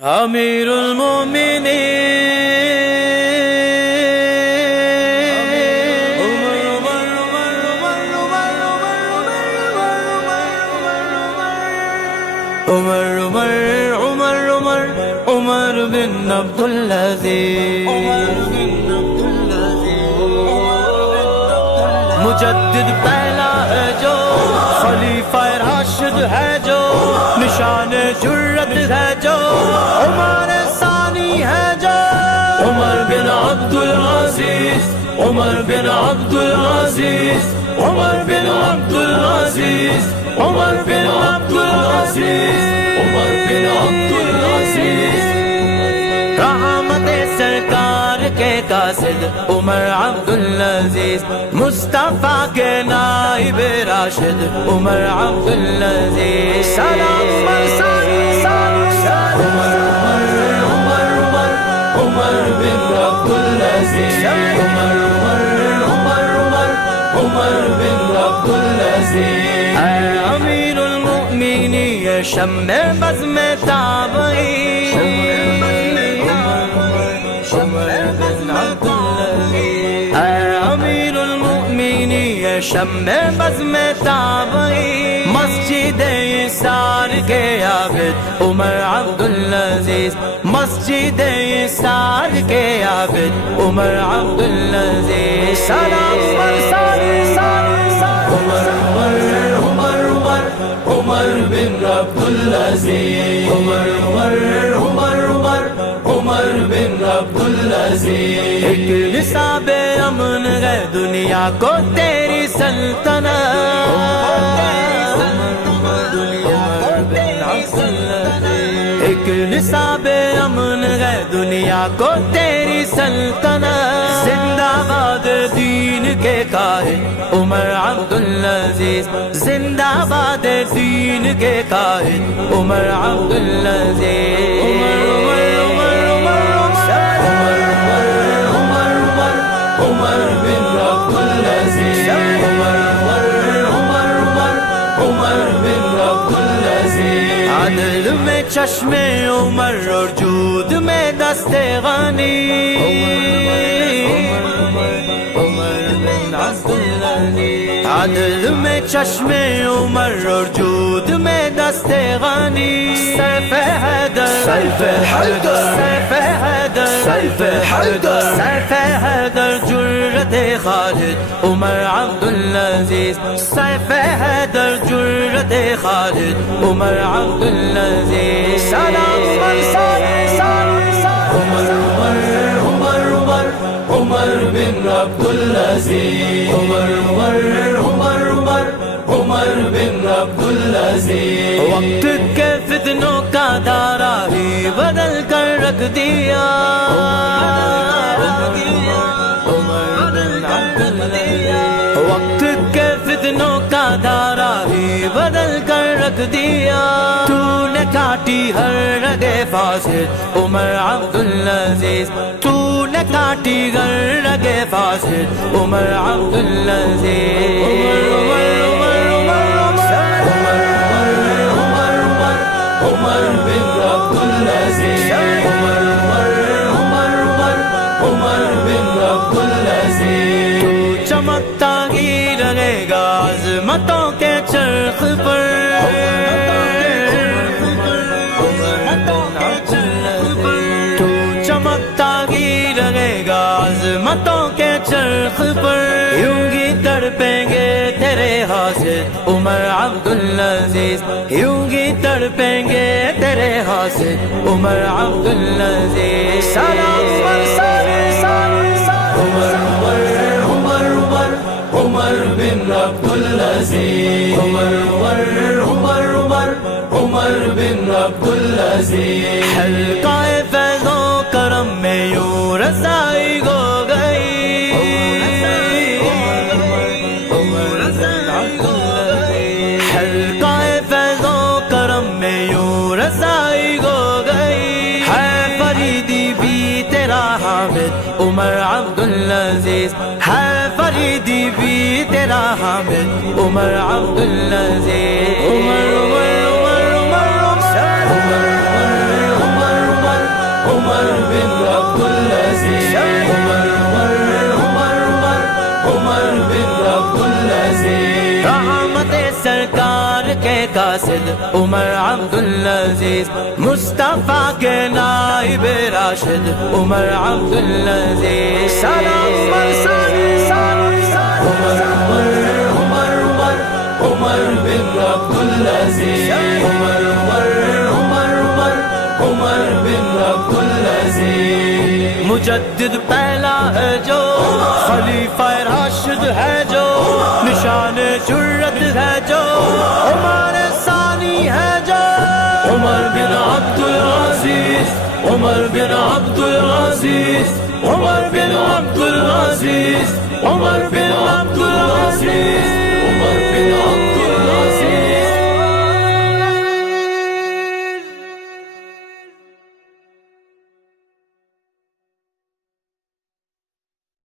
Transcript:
امیر المومنین عمر بن عبدالعزیز مجدد پہلا ہے جو خلیفہ راشد ہے جو نشان جرت ہے جو عمر ثانی ہے جو عمر بن عبدالعزیز عمر بن عبدالعزیز عمر بن عبدالعزیز عمر بن عبدالعزیز عمر بن عبدالعزیز رحمت سرکار کے قاصد عمر عبدالعزیز مصطفیٰ کے نائب راشد عمر عبدالعزیز سلام عمر بن عبدالعزیز عمر بن عبدالعزیز اے امیر المؤمنین یہ شمع بزم تابعین اے امیر المؤمنین یہ شمع بزم تابعین مسجد ایثار کے عابد عمر عبدالعزیز مسجد ایثار کے عابد عمر عبدالعزیز سلام عمر بن عبدالعزیز عمر بن عبدالعزیز ایک نصاب امن ہے دنیا کو تیری سلطنت ایک نصاب امن ہے دنیا کو تیری سلطنت زندہ باد دین کے قائد عمر عبدالعزیز زندہ باد دین کے قائد عمر عبدالعزیز عمر بن عبدالعزیز عمر بن عبدالعزیز عدل میں چشم عمر اور جود میں دست غنی عدل میں چشم عمر اور جود میں دست غنی سیف حیدر سیف حیدر سیف حیدر سیف حیدر سیف حیدر جرت خالد عمر عبدالعزیز سیف حیدر جرت خالد عمر عبدالعزیز سلام عمر بن عبدالعزیز عمر بن عبدالعزیز وقت کے فتنوں کا دھارا ہی بدل کر رکھ دیا وقت کے فتنوں کا دھارا ہی بدل کر رکھ دیا تو نے کاٹی ہر رگ فاسد عمر عبدالعزیز تو نے کاٹی ہر رگ فاسد عمر عبدالعزیز عمر بن عبدالعزیز عمر بن عبدالعزیز تو چمکتا ہی رہے گا عظمتوں کے چرخ پر تو چمکتا ہی رہے گا عظمتوں کے چرخ پر یوں ہی تڑپیں گے تیرے حاسد عمر عبدالعزیز یوں ہی تڑپیں گے تیرے حاسد عمر عبدالعزیز سلام عمر بن عبدالعزیز عمر بن عبدالعزیز حلقہ فیض و کرم میں یوں رسائی ہو گئی حلقہ فیض و کرم میں یوں رسائی ہو گئی ہے فریدی بھی تیرا حامد عمر عبدالعزیز ہے فریدی بھی تیرا حامد عمر عبدالعزیز عمر راشد عمر عبدالعزیز، مصطفیٰ کے نائب راشد عمر عبدالعزیز، سلام عمر ثانی عمر عمر عمر عمر بن عبدالعزیز، عمر عمر عمر عمر عمر بن عبدالعزیز، مجدد پہلا ہے جو خلیفہ راشد ہے جو، نشان جرت ہے جو عمر ثانی ہے جو، عمر بن عبدالعزیز، عمر بن عبدالعزیز، عمر بن عبدالعزیز، عمر بن عبدالعزیز۔